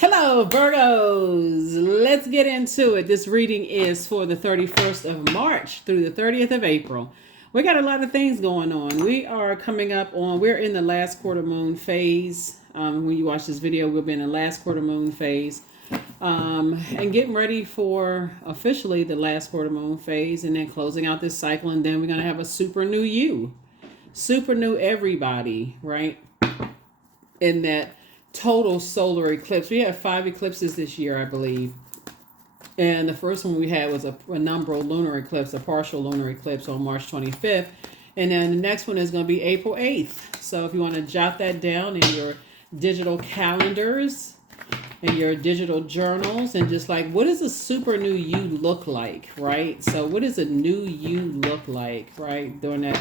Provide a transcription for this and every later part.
Hello, Virgos. Let's get into it. This reading is for the 31st of March through the 30th of April. We got a lot of things going on. We are coming up on, we're in the last quarter moon phase. When you watch this video, we'll be in the last quarter moon phase. And getting ready for officially the last quarter moon phase and then closing out this cycle. And then we're going to have a super new you, super new everybody, right? In that total solar eclipse. We had 5 eclipses this year, I believe. And the first one we had was a penumbral lunar eclipse, a partial lunar eclipse on March 25th. And then the next one is going to be April 8th. So if you want to jot that down in your digital calendars and your digital journals, and just like, what does a super new you look like, right? So what does a new you look like, right, during that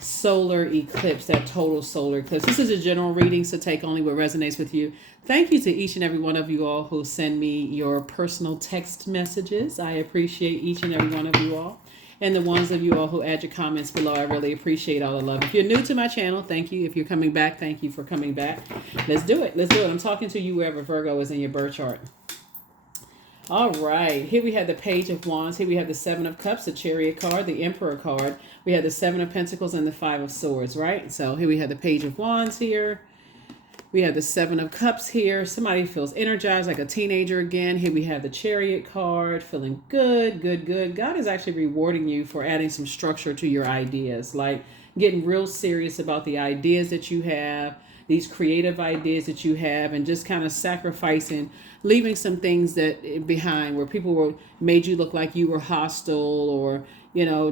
solar eclipse, that total solar eclipse? This is a general reading, so take only what resonates with you. Thank you to each and every one of you all who send me your personal text messages. I appreciate each and every one of you all. And the ones of you all who add your comments below, I really appreciate all the love. If you're new to my channel, thank you. If you're coming back, thank you for coming back. Let's do it. Let's do it. I'm talking to you wherever Virgo is in your birth chart. All right, here we have the Page of Wands. Here we have the Seven of Cups, the Chariot card, the Emperor card. We have the Seven of Pentacles and the Five of Swords, right? So here we have the Page of Wands here. We have the Seven of Cups here. Somebody feels energized like a teenager again. Here we have the Chariot card, feeling good, good, good. God is actually rewarding you for adding some structure to your ideas, like getting real serious about the ideas that you have, these creative ideas that you have, and just kind of sacrificing, leaving some things that behind where people were made you look like you were hostile, or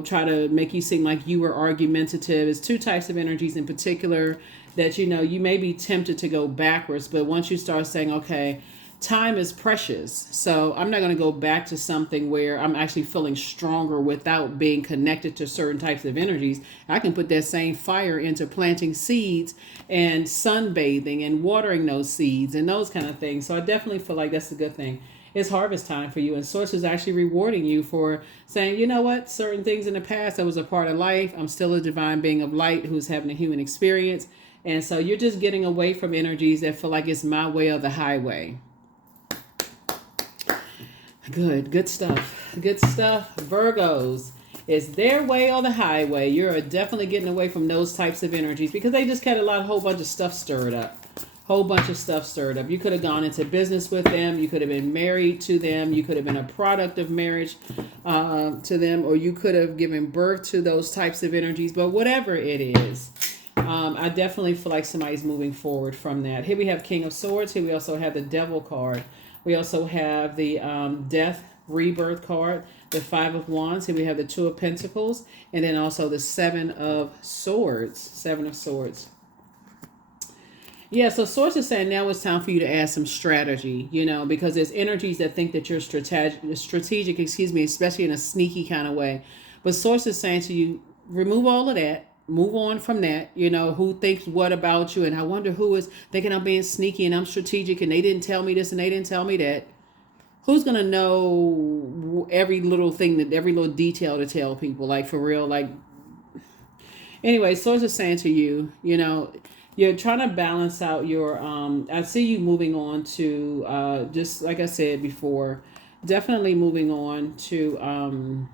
try to make you seem like you were argumentative. It's 2 types of energies in particular that you may be tempted to go backwards, but once you start saying, okay, time is precious, so I'm not going to go back to something where I'm actually feeling stronger without being connected to certain types of energies. I can put that same fire into planting seeds and sunbathing and watering those seeds and those kind of things. So I definitely feel like that's a good thing. It's harvest time for you, and Source is actually rewarding you for saying, you know what, certain things in the past that was a part of life, I'm still a divine being of light who's having a human experience. And so you're just getting away from energies that feel like it's my way or the highway. Good stuff. Good stuff. Virgos, it's their way or the highway. You're definitely getting away from those types of energies because they just got a whole bunch of stuff stirred up. Whole bunch of stuff stirred up. You could have gone into business with them. You could have been married to them. You could have been a product of marriage to them, or you could have given birth to those types of energies. But whatever it is, I definitely feel like somebody's moving forward from that. Here we have King of Swords. Here we also have the Devil card. We also have the Death Rebirth card, the Five of Wands. Here we have the Two of Pentacles, and then also the Seven of Swords. Seven of Swords. Yeah, so Source is saying now it's time for you to add some strategy, because there's energies that think that you're strategic, especially in a sneaky kind of way. But Source is saying to you, remove all of that. Move on from that, who thinks what about you, and I wonder who is thinking I'm being sneaky and I'm strategic and they didn't tell me this and they didn't tell me that. Who's going to know every little thing, every little detail to tell people, like for real? Like, anyway, Source is saying to you, you're trying to balance out your, I see you moving on to, just like I said before, definitely moving on to,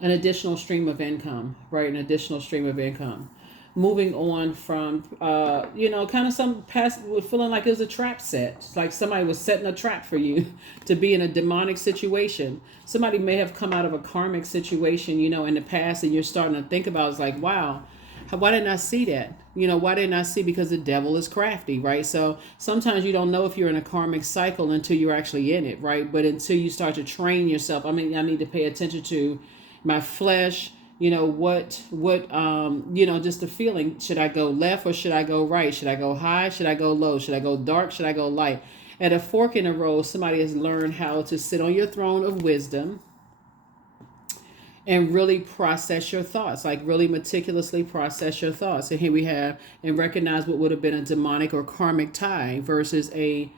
an additional stream of income, right? An additional stream of income. Moving on from, kind of some past, feeling like it was a trap set. It's like somebody was setting a trap for you to be in a demonic situation. Somebody may have come out of a karmic situation, in the past, and you're starting to think about, it's like, wow, why didn't I see that? Why didn't I see? Because the devil is crafty, right? So sometimes you don't know if you're in a karmic cycle until you're actually in it, right? But until you start to train yourself, I need to pay attention to my flesh, just the feeling. Should I go left or should I go right? Should I go high? Should I go low? Should I go dark? Should I go light? At a fork in the road, somebody has learned how to sit on your throne of wisdom and really process your thoughts, like really meticulously process your thoughts. And here we have, and recognize what would have been a demonic or karmic tie versus a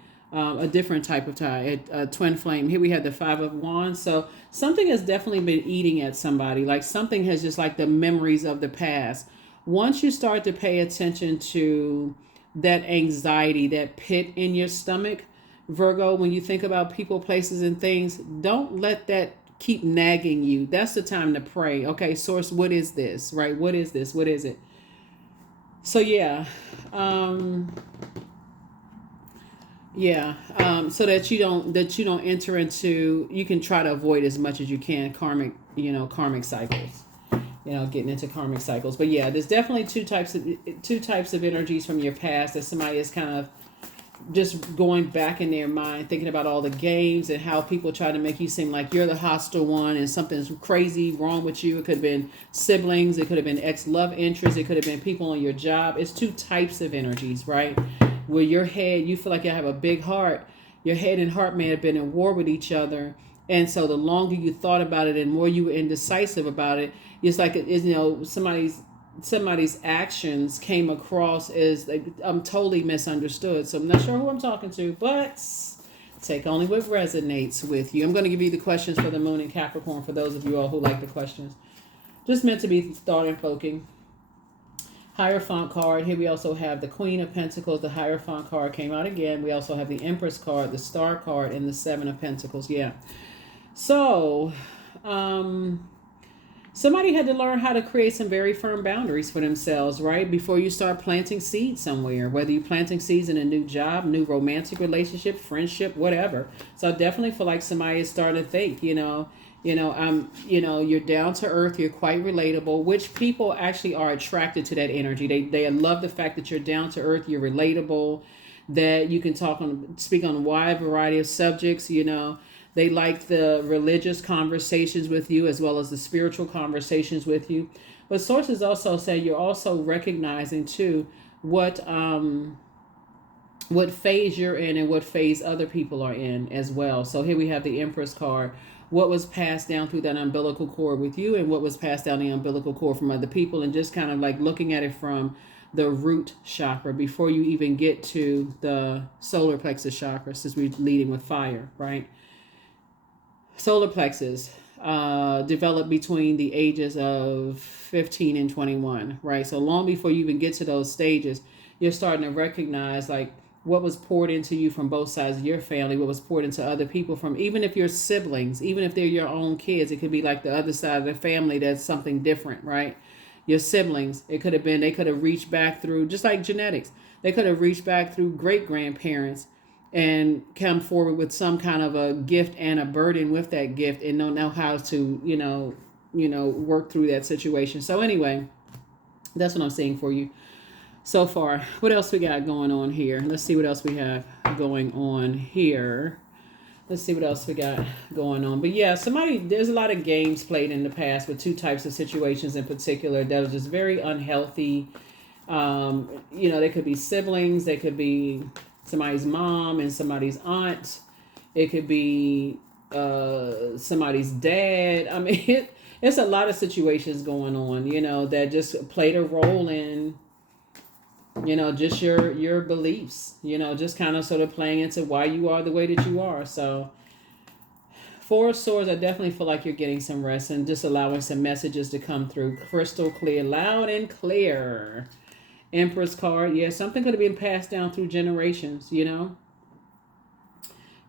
different type of tie, a twin flame. Here we have the Five of Wands. So something has definitely been eating at somebody. Like something has just like the memories of the past. Once you start to pay attention to that anxiety, that pit in your stomach, Virgo, when you think about people, places, and things, don't let that keep nagging you. That's the time to pray. Okay, source, what is this? Right? What is this? What is it? So yeah. So that you don't enter into, you can try to avoid as much as you can karmic cycles, getting into karmic cycles. But yeah, there's definitely two types of energies from your past that somebody is kind of just going back in their mind, thinking about all the games and how people try to make you seem like you're the hostile one and something's crazy wrong with you. It could have been siblings, it could have been ex-love interests, it could have been people on your job. It's two types of energies, right? Where your head, you feel like you have a big heart, your head and heart may have been in war with each other. And so the longer you thought about it and more you were indecisive about it, it's like somebody's actions came across as like, I'm totally misunderstood. So I'm not sure who I'm talking to, but take only what resonates with you. I'm going to give you the questions for the moon in Capricorn for those of you all who like the questions. Just meant to be thought invoking. Hierophant card. Here we also have the Queen of Pentacles. The Hierophant card came out again. We also have the Empress card, the Star card, and the Seven of Pentacles. Yeah. So, somebody had to learn how to create some very firm boundaries for themselves, right? Before you start planting seeds somewhere, whether you're planting seeds in a new job, new romantic relationship, friendship, whatever. So I definitely feel like somebody is starting to think, you're down to earth, you're quite relatable, which people actually are attracted to that energy. They love the fact that you're down to earth, you're relatable, that you can speak on a wide variety of subjects, They like the religious conversations with you as well as the spiritual conversations with you. But sources also say you're also recognizing too what phase you're in and what phase other people are in as well. So here we have the Empress card. What was passed down through that umbilical cord with you and what was passed down the umbilical cord from other people, and just kind of like looking at it from the root chakra before you even get to the solar plexus chakra, since we're leading with fire, right? Solar plexus developed between the ages of 15 and 21, right? So long before you even get to those stages, you're starting to recognize like what was poured into you from both sides of your family, what was poured into other people from, even if you're siblings, even if they're your own kids, it could be like the other side of the family that's something different, right? Your siblings, they could have reached back through, just like genetics, they could have reached back through great grandparents and come forward with some kind of a gift and a burden with that gift and don't know how to, work through that situation. So anyway, that's what I'm saying for you so far. What else we got going on here? Let's see what else we have going on here. Let's see what else we got going on. But yeah, there's a lot of games played in the past with two types of situations in particular that are just very unhealthy. They could be siblings, they could be somebody's mom and somebody's aunt. It could be somebody's dad. I mean, it's a lot of situations going on, that just played a role in, just your beliefs, just kind of sort of playing into why you are the way that you are. So Four of Swords, I definitely feel like you're getting some rest and just allowing some messages to come through crystal clear, loud and clear. Empress card, yeah, something could have been passed down through generations,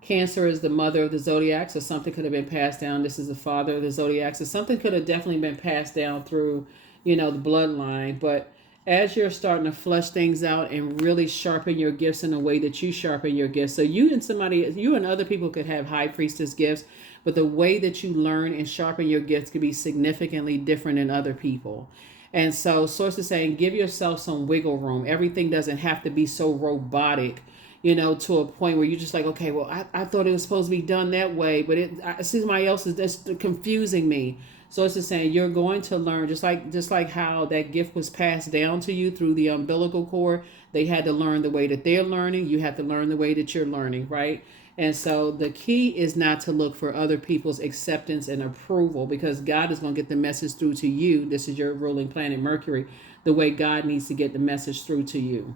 Cancer is the mother of the Zodiac, so something could have been passed down. This is the father of the Zodiac, so something could have definitely been passed down through, the bloodline. But as you're starting to flush things out and really sharpen your gifts in the way that you sharpen your gifts, so you and other people could have high priestess gifts, but the way that you learn and sharpen your gifts could be significantly different than other people. And so sources saying, give yourself some wiggle room. Everything doesn't have to be so robotic, to a point where you're just like, okay, well, I thought it was supposed to be done that way, but I see somebody else is just confusing me. So it's just saying you're going to learn, just like how that gift was passed down to you through the umbilical cord. They had to learn the way that they're learning. You have to learn the way that you're learning, right? And so the key is not to look for other people's acceptance and approval, because God is going to get the message through to you. This is your ruling planet, Mercury, the way God needs to get the message through to you.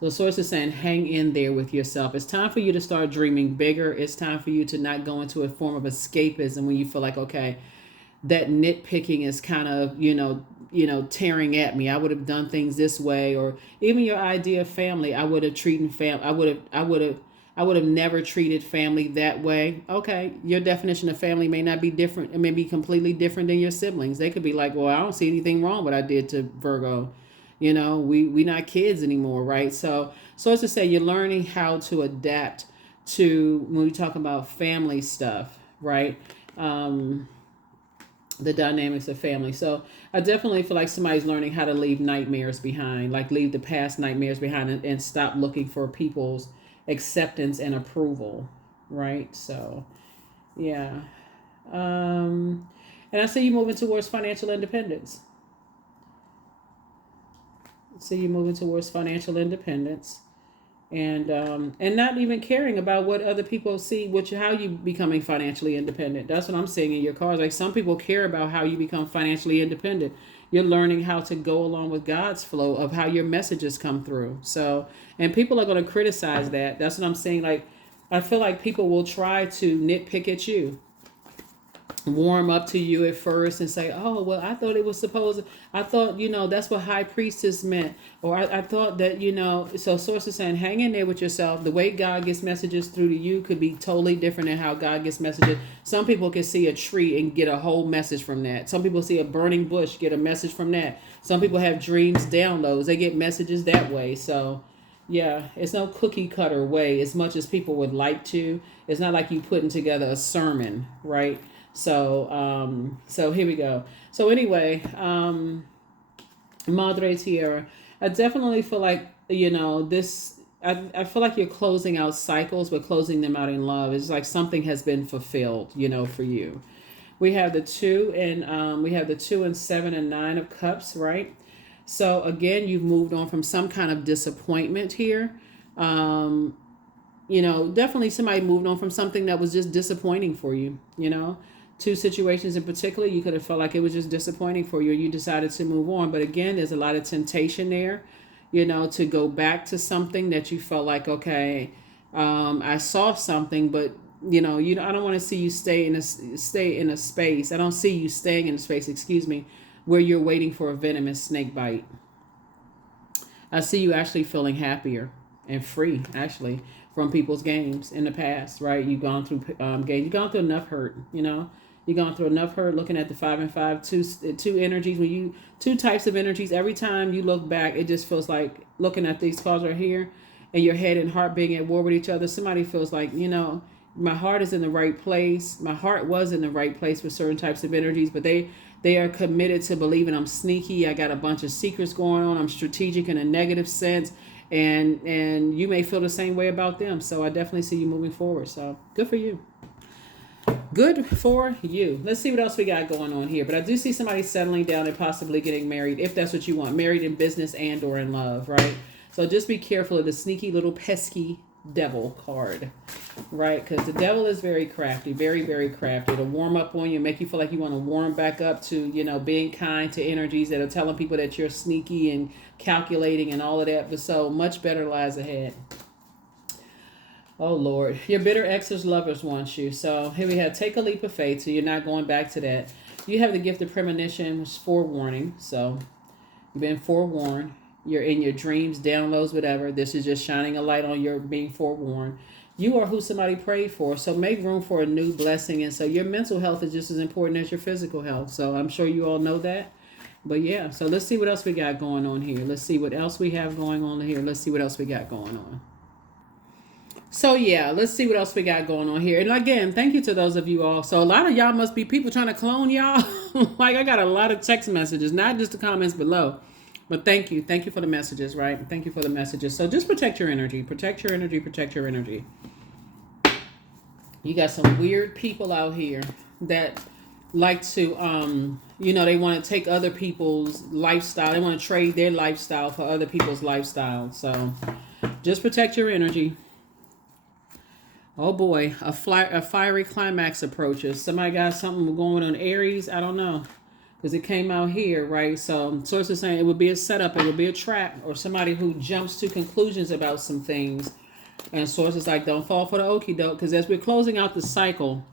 So source is saying, hang in there with yourself. It's time for you to start dreaming bigger. It's time for you to not go into a form of escapism when you feel like, okay, that nitpicking is kind of, tearing at me. I would have done things this way, or even your idea of family. I would have treated family. I would have never treated family that way. Okay, your definition of family may not be different. It may be completely different than your siblings. They could be like, well, I don't see anything wrong what I did to Virgo. We not kids anymore, right? So it's to say you're learning how to adapt to when we talk about family stuff, right? The dynamics of family. So I definitely feel like somebody's learning how to leave nightmares behind, like leave the past nightmares behind, and stop looking for people's acceptance and approval, right? So yeah. And I see you moving towards financial independence. See you moving towards financial independence, and not even caring about what other people see, how you becoming financially independent. That's what I'm seeing in your cards. Like, some people care about how you become financially independent. You're learning how to go along with God's flow of how your messages come through. So, and people are going to criticize that. That's what I'm saying. Like, I feel like people will try to nitpick at you, warm up to you at first and say, oh, well, I thought it was supposed, I thought, that's what high priestess meant. Or I thought that, so sources saying, hang in there with yourself. The way God gets messages through to you could be totally different than how God gets messages. Some people can see a tree and get a whole message from that. Some people see a burning bush, get a message from that. Some people have dreams, downloads. They get messages that way. So yeah, it's no cookie cutter way as much as people would like to. It's not like you putting together a sermon, right? So here we go. So anyway, Madre Tierra, I definitely feel like, this, I feel like you're closing out cycles, but closing them out in love. It's like something has been fulfilled, for you. We have the 2 and 7 and 9 of cups, right? So again, you've moved on from some kind of disappointment here. Definitely somebody moved on from something that was just disappointing for you, 2 situations in particular, you could have felt like it was just disappointing for you. You decided to move on. But again, there's a lot of temptation there, to go back to something that you felt like, okay, I saw something, but I don't want to see you stay in a space. I don't see you staying in a space, where you're waiting for a venomous snake bite. I see you actually feeling happier and free, actually, from people's games in the past, right? You've gone through games. You've gone through enough hurt, You've gone through enough hurt. Looking at the 5 and 5, two energies. Two types of energies. Every time you look back, it just feels like, looking at these cards right here, and your head and heart being at war with each other. Somebody feels like, my heart is in the right place. My heart was in the right place with certain types of energies, but they are committed to believing I'm sneaky. I got a bunch of secrets going on. I'm strategic in a negative sense. And you may feel the same way about them. So I definitely see you moving forward. So good for you. Good for you. Let's see what else we got going on here. But I do see somebody settling down and possibly getting married, if that's what you want. Married in business and or in love, right? So just be careful of the sneaky little pesky devil card, right? Because the devil is very crafty, very, very crafty. It'll warm up on you, make you feel like you want to warm back up to, being kind to energies that are telling people that you're sneaky and calculating and all of that. But so much better lies ahead. Oh, Lord. Your bitter ex's lovers want you. So here we have take a leap of faith. So you're not going back to that. You have the gift of premonition, which is forewarning. So you've been forewarned. You're in your dreams, downloads, whatever. This is just shining a light on your being forewarned. You are who somebody prayed for. So make room for a new blessing. And so your mental health is just as important as your physical health. So I'm sure you all know that. But yeah, so let's see what else we got going on here. Let's see what else we have going on here. Let's see what else we got going on. So yeah, let's see what else we got going on here. And again, thank you to those of you all. So a lot of y'all must be people trying to clone y'all. Like, I got a lot of text messages, not just the comments below. But thank you. Thank you for the messages, right? Thank you for the messages. So just protect your energy. Protect your energy. Protect your energy. You got some weird people out here that like to, they want to take other people's lifestyle. They want to trade their lifestyle for other people's lifestyle. So just protect your energy. Oh boy, a fiery climax approaches. Somebody got something going on Aries. I don't know. Because it came out here, right? So sources saying it would be a setup, it would be a trap, or somebody who jumps to conclusions about some things. And sources like, don't fall for the okie doke. Because as we're closing out the cycle,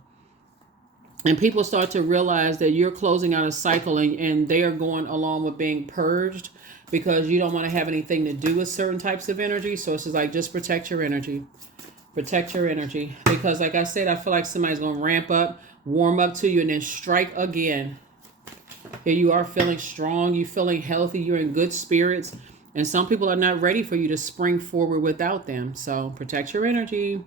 And people start to realize that you're closing out a cycle, and they are going along with being purged because you don't want to have anything to do with certain types of energy. So it's just like, just protect your energy. Protect your energy. Because like I said, I feel like somebody's going to ramp up, warm up to you, and then strike again. Here you are feeling strong. You're feeling healthy. You're in good spirits. And some people are not ready for you to spring forward without them. So protect your energy.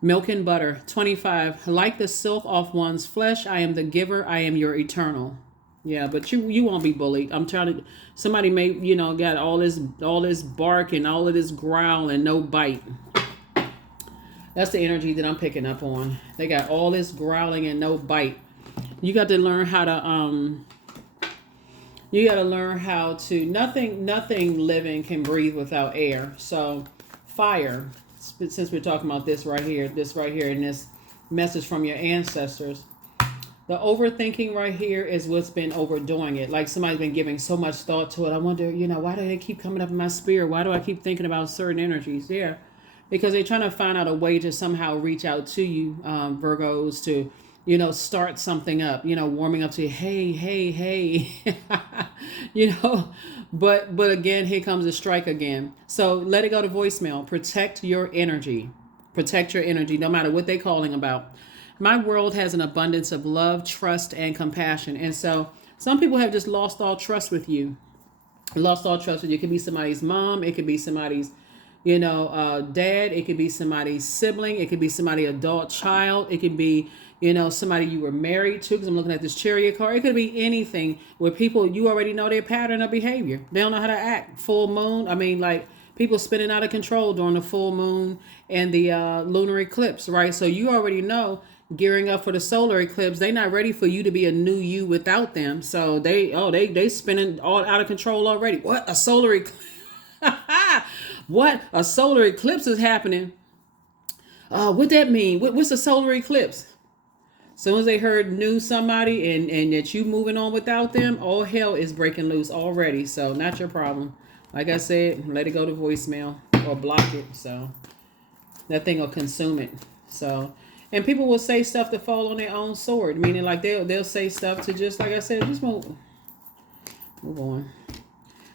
Milk and butter. 25. Like the silk off one's flesh, I am the giver. I am your eternal. Yeah, but you won't be bullied. I'm trying to. Somebody may, got all this bark and all of this growl and no bite. That's the energy that I'm picking up on. They got all this growling and no bite. You got to learn how to nothing living can breathe without air. So fire, since we're talking about this right here, and this message from your ancestors. The overthinking right here is what's been overdoing it. Like somebody's been giving so much thought to it. I wonder, why do they keep coming up in my spirit? Why do I keep thinking about certain energies? Yeah, because they're trying to find out a way to somehow reach out to you, Virgos, to, start something up, warming up to you. Hey, but again, here comes the strike again. So let it go to voicemail. Protect your energy. Protect your energy, no matter what they're calling about. My world has an abundance of love, trust, and compassion. And so some people have just lost all trust with you. Lost all trust with you. It could be somebody's mom. It could be somebody's, dad. It could be somebody's sibling. It could be somebody's adult child. It could be, somebody you were married to, because I'm looking at this chariot card. It could be anything where people, you already know their pattern of behavior. They don't know how to act. Full moon. I mean, like people spinning out of control during the full moon and the lunar eclipse, right? So you already know, gearing up for the solar eclipse, they're not ready for you to be a new you without them. So they spinning all out of control already. What? A solar eclipse? What? A solar eclipse is happening? What that mean? What's a solar eclipse? As soon as they heard knew somebody and that you moving on without them, all hell is breaking loose already. So not your problem. Like I said, let it go to voicemail or block it. So that thing will consume it. So, and people will say stuff to fall on their own sword, meaning like they'll say stuff to, just like I said, just move on.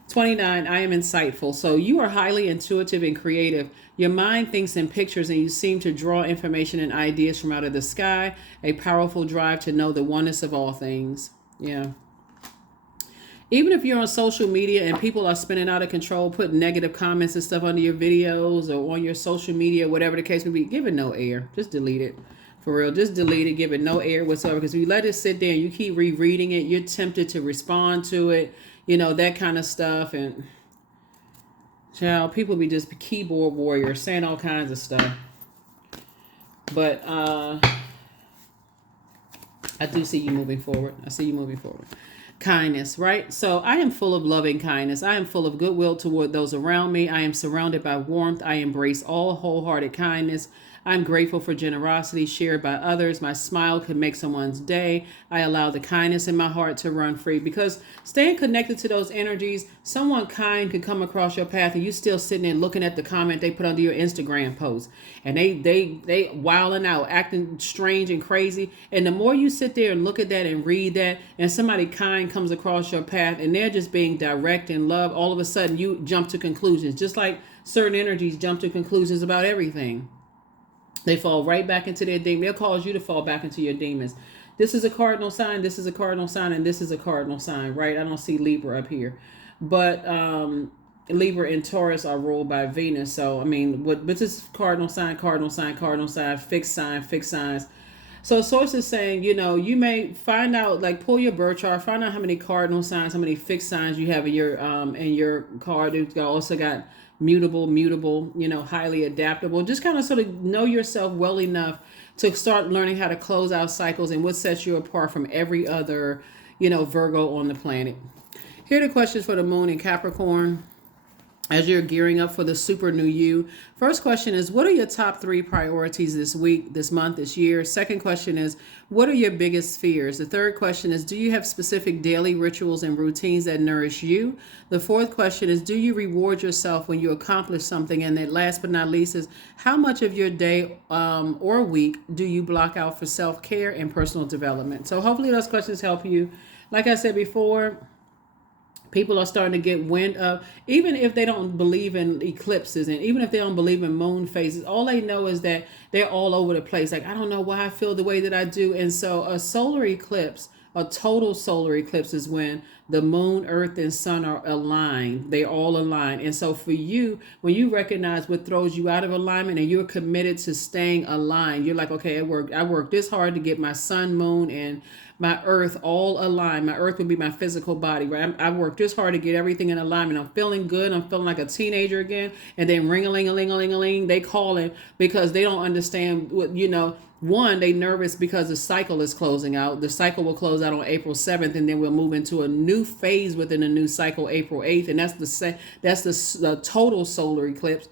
29, I am insightful. So you are highly intuitive and creative. Your mind thinks in pictures and you seem to draw information and ideas from out of the sky. A powerful drive to know the oneness of all things. Yeah. Even if you're on social media and people are spinning out of control, putting negative comments and stuff under your videos or on your social media, whatever the case may be, give it no air. Just delete it. For real, just delete it. Give it no air whatsoever. Because if you let it sit there and you keep rereading it, you're tempted to respond to it, that kind of stuff. And child, people be just keyboard warriors saying all kinds of stuff. But I do see you moving forward. Kindness, right? So I am full of loving kindness. I am full of goodwill toward those around me. I am surrounded by warmth. I embrace all wholehearted kindness. I'm grateful for generosity shared by others. My smile could make someone's day. I allow the kindness in my heart to run free, because staying connected to those energies, someone kind could come across your path and you still sitting there looking at the comment they put under your Instagram post, and they wilding out, acting strange and crazy. And the more you sit there and look at that and read that, and somebody kind comes across your path and they're just being direct in love, all of a sudden you jump to conclusions, just like certain energies jump to conclusions about everything. They fall right back into their demon. They'll cause you to fall back into your demons. This is a cardinal sign. This is a cardinal sign. And this is a cardinal sign, right? I don't see Libra up here. But Libra and Taurus are ruled by Venus. So, I mean, but this is cardinal sign, fixed signs. So source is saying, you may find out, like pull your birth chart, find out how many cardinal signs, how many fixed signs you have in your card. It's also got mutable, highly adaptable. Just kind of sort of know yourself well enough to start learning how to close out cycles and what sets you apart from every other, Virgo on the planet. Here are the questions for the moon in Capricorn. as you're gearing up for the super new you. First question is, what are your top 3 priorities this week, this month, this year? Second question is, what are your biggest fears? The third question is, do you have specific daily rituals and routines that nourish you? The fourth question is, do you reward yourself when you accomplish something? And then last but not least is, how much of your day or week do you block out for self-care and personal development? So hopefully those questions help you. Like I said before, people are starting to get wind of, even if they don't believe in eclipses and even if they don't believe in moon phases, all they know is that they're all over the place. Like, I don't know why I feel the way that I do. And so a solar eclipse, a total solar eclipse, is when the moon, earth, and sun are aligned. They're all aligned. And so for you, when you recognize what throws you out of alignment and you're committed to staying aligned, you're like, okay, I worked this hard to get my sun, moon, and my earth all aligned. My earth would be my physical body, right? I worked this hard to get everything in alignment. I'm feeling good. I'm feeling like a teenager again. And then ring-a-ling-a-ling-a-ling-a-ling, they calling because they don't understand what, one, they nervous because the cycle is closing out. The cycle will close out on April 7th, and then we'll move into a new phase within a new cycle April 8th. And that's the total solar eclipse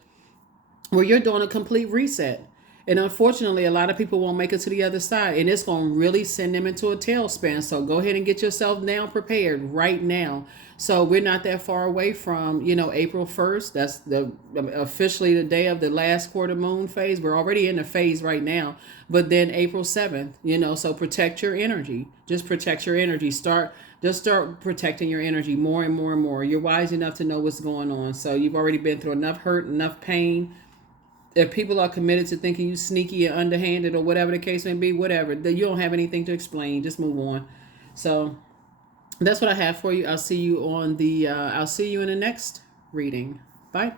where you're doing a complete reset. And unfortunately, a lot of people won't make it to the other side, and it's going to really send them into a tailspin. So go ahead and get yourself now prepared right now. So we're not that far away from, April 1st. That's officially the day of the last quarter moon phase. We're already in the phase right now. But then April 7th, so protect your energy. Just protect your energy. Start protecting your energy more and more and more. You're wise enough to know what's going on. So you've already been through enough hurt, enough pain. If people are committed to thinking you sneaky and underhanded or whatever the case may be, whatever, you don't have anything to explain. Just move on. So that's what I have for you. I'll see you in the next reading. Bye.